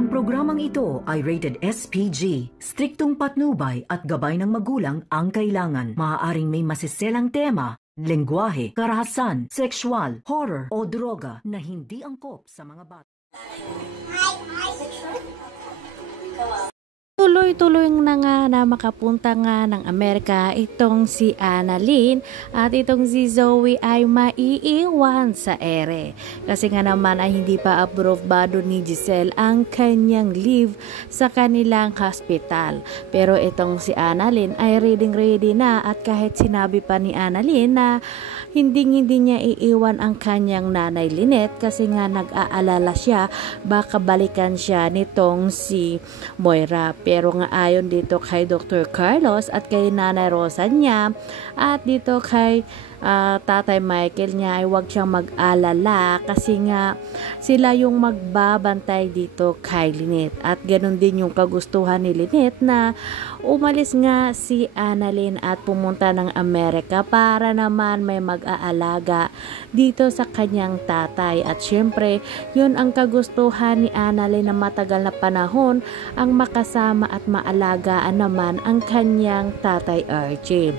Ang programang ito ay rated SPG. Striktong patnubay at gabay ng magulang ang kailangan. Maaaring may masiselang tema, lengguwahe, karahasan, sexual, horror o droga na hindi angkop sa mga bata. Tuloy-tuloy na nga na makapunta nga ng Amerika itong si Annalyn at itong si Zoe ay maiiwan sa ere. Kasi nga naman ay hindi pa approve ba doon ni Giselle ang kanyang leave sa kanilang hospital. Pero itong si Annalyn ay ready na at kahit sinabi pa ni Annalyn na hindi niya iiwan ang kanyang nanay Lynette kasi nga nag-aalala siya baka balikan siya nitong si Moira. Pero nga ayon dito kay Dr. Carlos at kay Nanay Rosa niya at dito kay Tatay Michael niya ay huwag siyang mag-alala kasi nga sila yung magbabantay dito kay Lynette. At ganun din yung kagustuhan ni Lynette na umalis nga si Annalyn at pumunta ng Amerika para naman may mag-aalaga dito sa kanyang tatay. At syempre, yun ang kagustuhan ni Annalyn na matagal na panahon ang makasama at maalagaan naman ang kanyang tatay Archie.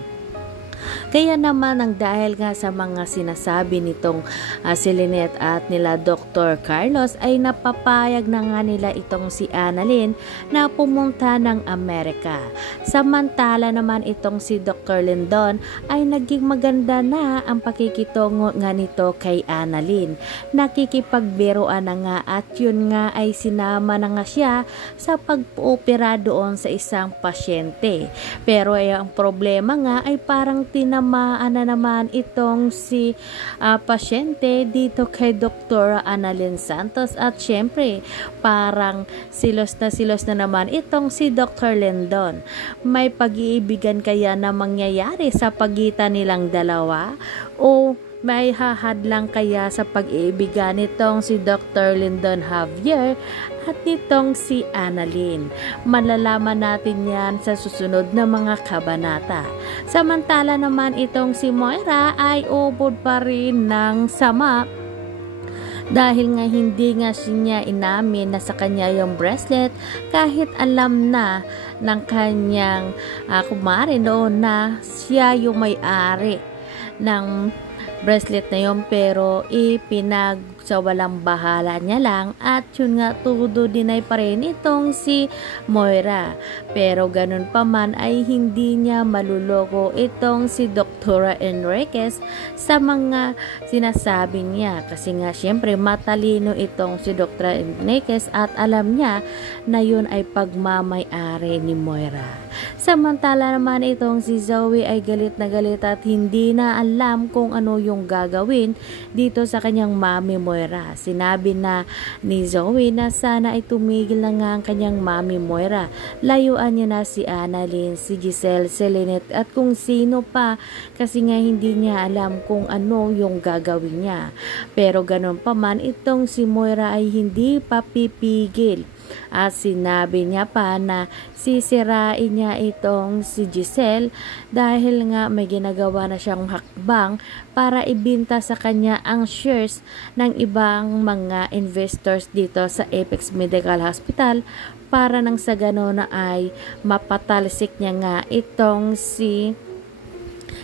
Kaya naman ang dahil nga sa mga sinasabi nitong si Lynette at nila Dr. Carlos ay napapayag na nga nila itong si Annalyn na pumunta ng Amerika. Samantala naman itong si Dr. Lindon ay naging maganda na ang pakikitungo nga nito kay Annalyn. Nakikipagbiruan na nga at yun nga ay sinama na nga siya sa pag-opera doon sa isang pasyente. Pero ang problema nga ay parang tinamaan na naman itong si pasyente dito kay Dr. Annalyn Santos at syempre parang silos na naman itong si Dr. Lindon. May pag-iibigan kaya na mangyayari sa pagitan nilang dalawa o may hahadlang kaya sa pag-iibigan nitong si Dr. Lindon Javier at nitong si Annalyn? Malalaman natin yan sa susunod na mga kabanata. Samantala naman itong si Moira ay ubod pa rin ng sama dahil nga hindi nga siya inamin na sa kanya yung bracelet kahit alam na ng kanyang kumare noon na siya yung may-ari ng bracelet na yun, pero ipinagsawalang bahala niya lang at yun nga todo dinay pa rin itong si Moira. Pero ganun pa man ay hindi niya maluloko itong si Dr. Enriquez sa mga sinasabi niya kasi nga syempre matalino itong si Dr. Enriquez at alam niya na yun ay pagmamay-ari ni Moira. Samantala naman itong si Zoe ay galit na galit at hindi na alam kung ano yung gagawin dito sa kanyang mami Moira. Sinabi na ni Zoe na sana ay tumigil na nga ang kanyang mami Moira. Layuan niya na si Annalyn, si Giselle, si Lynette at kung sino pa kasi nga hindi niya alam kung ano yung gagawin niya. Pero ganun pa man itong si Moira ay hindi pa pipigil. At sinabi niya pa na sisirain niya itong si Giselle dahil nga may ginagawa na siyang hakbang para ibinta sa kanya ang shares ng ibang mga investors dito sa Apex Medical Hospital para nang sa gano'n na ay mapatalsik niya nga itong si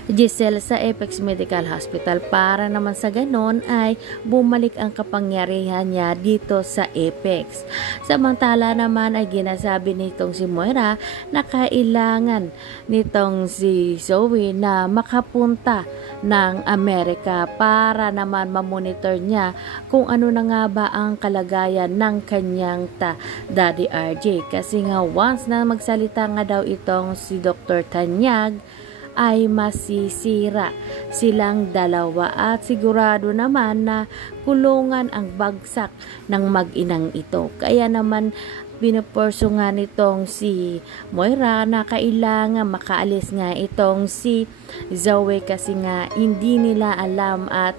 Giselle sa Apex Medical Hospital para naman sa ganon ay bumalik ang kapangyarihan niya dito sa Apex. Samantala naman ay ginasabi nitong si Moira na kailangan nitong si Zoe na makapunta ng Amerika para naman mamonitor niya kung ano na nga ba ang kalagayan ng kanyang Daddy RJ. Kasi nga once na magsalita nga daw itong si Dr. Tanyag ay masisira silang dalawa at sigurado naman na kulungan ang bagsak ng mag-inang ito. Kaya naman pinupurso nga nitong si Moira na kailangan makaalis nga itong si Zoe kasi nga hindi nila alam at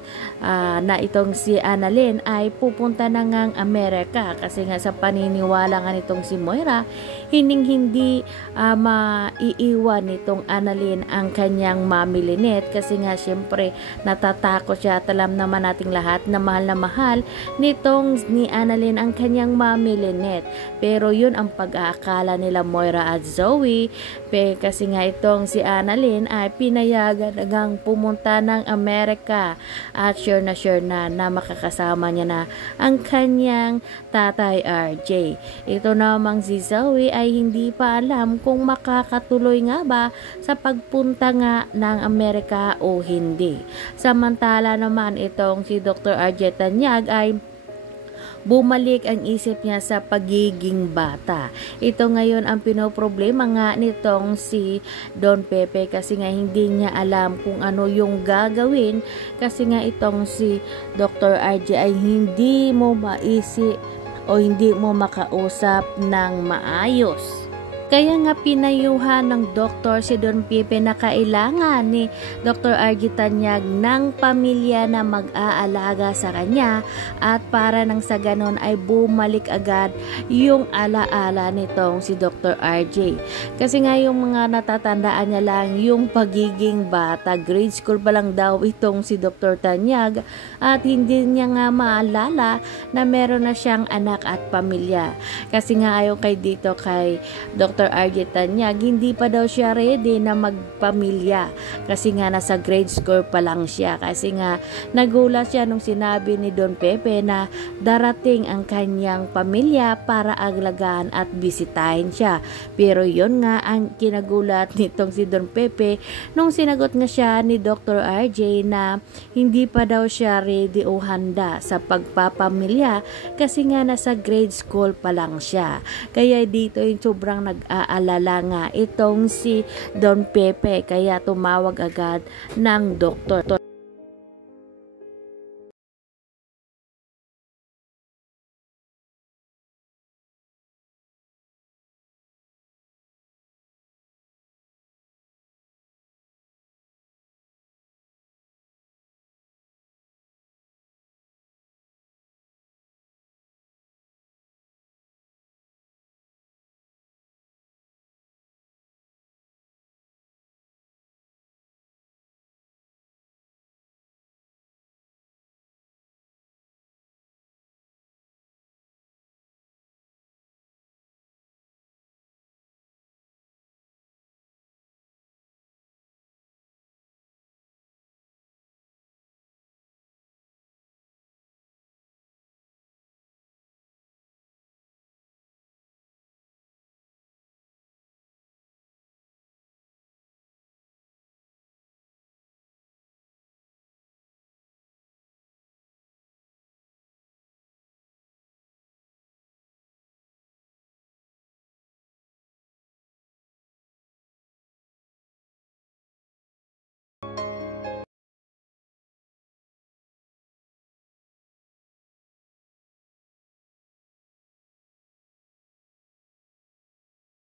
na itong si Annalyn ay pupunta na ngang Amerika kasi nga sa paniniwala nga nitong si Moira hindi maiiwan nitong Annalyn ang kanyang Mami Lynette kasi nga syempre natatakot siya at alam naman nating lahat na mahal nitong ni Annalyn ang kanyang Mami Lynette. Pero yun ang pag-aakala nila Moira at Zoe kasi nga itong si Annalyn ay pinayagan nagang pumunta ng Amerika at sure na makakasama niya na ang kanyang tatay RJ. Ito namang si Zoe ay hindi pa alam kung makakatuloy nga ba sa pagpunta nga ng Amerika o hindi. Samantala naman itong si Dr. RJ Tanyag ay bumalik ang isip niya sa pagiging bata. Ito ngayon ang pinoproblema nga nitong si Don Pepe kasi nga hindi niya alam kung ano yung gagawin kasi nga itong si Dr. RJ ay hindi mo maisip o hindi mo makausap ng maayos. Kaya nga pinayuhan ng doktor si Don Pepe na kailangan ni Dr. RJ Tanyag ng pamilya na mag-aalaga sa kanya at para nang sa ganon ay bumalik agad yung alaala nitong si Dr. RJ. Kasi nga yung mga natatandaan niya lang yung pagiging bata, grade school pa lang daw itong si Dr. Tanyag at hindi niya nga maalala na meron na siyang anak at pamilya. Kasi nga ayon dito kay Dr. RJ Tanyag, hindi pa daw siya ready na magpamilya kasi nga nasa grade school pa lang siya kasi nga nagulat siya nung sinabi ni Don Pepe na darating ang kanyang pamilya para aglagaan at bisitahin siya. Pero yon nga ang kinagulat nitong si Don Pepe nung sinagot nga siya ni Dr. RJ na hindi pa daw siya ready o handa sa pagpapamilya kasi nga nasa grade school pa lang siya. Kaya dito yung sobrang nag-aalala nga itong si Don Pepe kaya tumawag agad ng doktor.